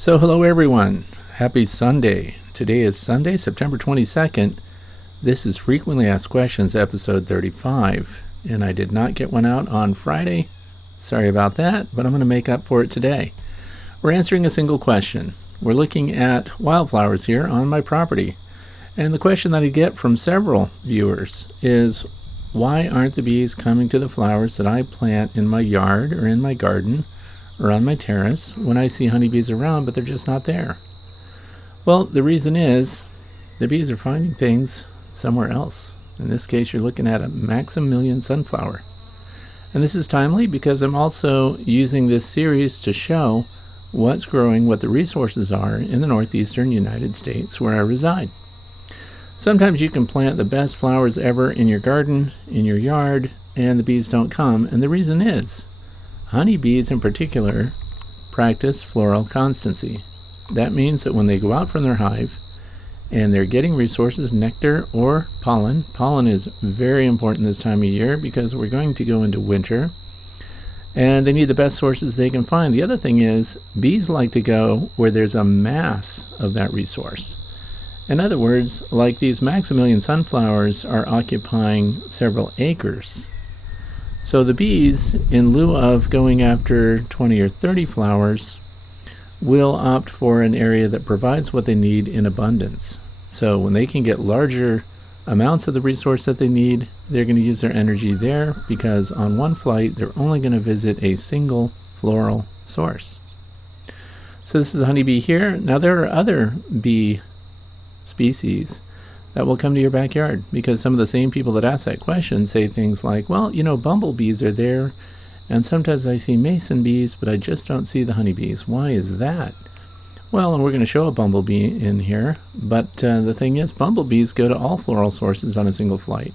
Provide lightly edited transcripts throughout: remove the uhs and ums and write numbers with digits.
So hello everyone, happy Sunday. Today is Sunday, September 22nd. This is Frequently Asked Questions, episode 35, and I did not get one out on Friday. Sorry about that, but I'm going to make up for it today. We're answering a single question. We're looking at wildflowers here on my property, and the question that I get from several viewers is, why aren't the bees coming to the flowers that I plant in my yard or in my garden or on my terrace when I see honeybees around, but they're just not there? Well, the reason is the bees are finding things somewhere else. In this case, you're looking at a Maximilian sunflower. And this is timely because I'm also using this series to show what's growing, what the resources are in the northeastern United States where I reside. Sometimes you can plant the best flowers ever in your garden, in your yard, and the bees don't come. And the reason is honeybees in particular practice floral constancy. That means that when they go out from their hive and they're getting resources, nectar or pollen. Pollen is very important this time of year because we're going to go into winter and they need the best sources they can find. The other thing is bees like to go where there's a mass of that resource. In other words, like these Maximilian sunflowers are occupying several acres. So the bees, in lieu of going after 20 or 30 flowers, will opt for an area that provides what they need in abundance. So when they can get larger amounts of the resource that they need, they're going to use their energy there because on one flight they're only going to visit a single floral source. So this is a honeybee here. Now there are other bee species that will come to your backyard because some of the same people that ask that question say things like, well, you know, bumblebees are there and sometimes I see mason bees, but I just don't see the honeybees. Why is that? Well, and we're going to show a bumblebee in here, but the thing is bumblebees go to all floral sources on a single flight.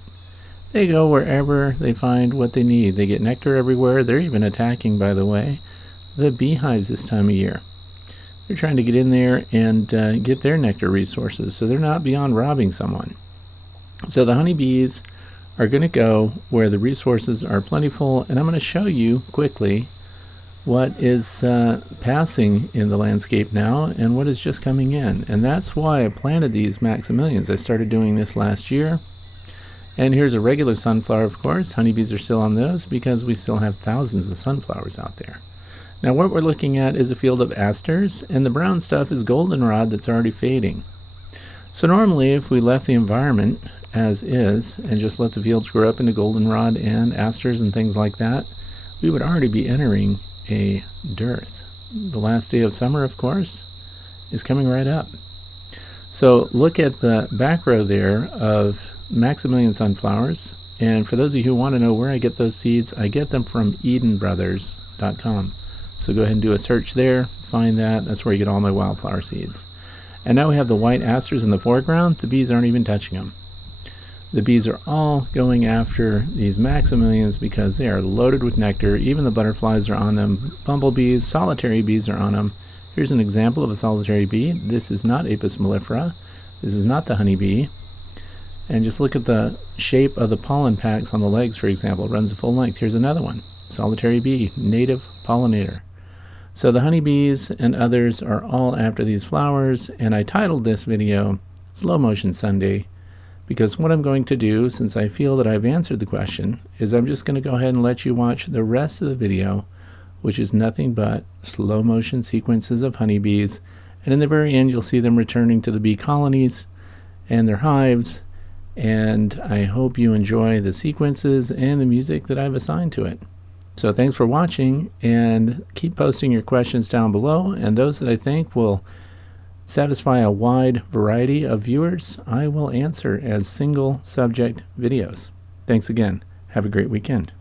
They go wherever they find what they need. They get nectar everywhere. They're even attacking, by the way, the beehives this time of year. They're trying to get in there and get their nectar resources, so they're not beyond robbing someone. So the honeybees are going to go where the resources are plentiful, and I'm going to show you quickly what is passing in the landscape now and what is just coming in. And that's why I planted these Maximilians. I started doing this last year. And here's a regular sunflower, of course. Honeybees are still on those because we still have thousands of sunflowers out there. Now what we're looking at is a field of asters, and the brown stuff is goldenrod that's already fading. So normally if we left the environment as is and just let the fields grow up into goldenrod and asters and things like that, we would already be entering a dearth. The last day of summer, of course, is coming right up. So look at the back row there of Maximilian sunflowers, and for those of you who want to know where I get those seeds, I get them from EdenBrothers.com. So go ahead and do a search there, find that. That's where you get all my wildflower seeds. And now we have the white asters in the foreground. The bees aren't even touching them. The bees are all going after these Maximilians because they are loaded with nectar. Even the butterflies are on them. Bumblebees, solitary bees are on them. Here's an example of a solitary bee. This is not Apis mellifera. This is not the honeybee. And just look at the shape of the pollen packs on the legs, for example. It runs a full length. Here's another one. Solitary bee, native pollinator. So the honeybees and others are all after these flowers, and I titled this video Slow Motion Sunday because what I'm going to do, since I feel that I've answered the question, is I'm just going to go ahead and let you watch the rest of the video, which is nothing but slow motion sequences of honeybees, and in the very end you'll see them returning to the bee colonies and their hives, and I hope you enjoy the sequences and the music that I've assigned to it. So thanks for watching, and keep posting your questions down below, and those that I think will satisfy a wide variety of viewers, I will answer as single subject videos. Thanks again. Have a great weekend.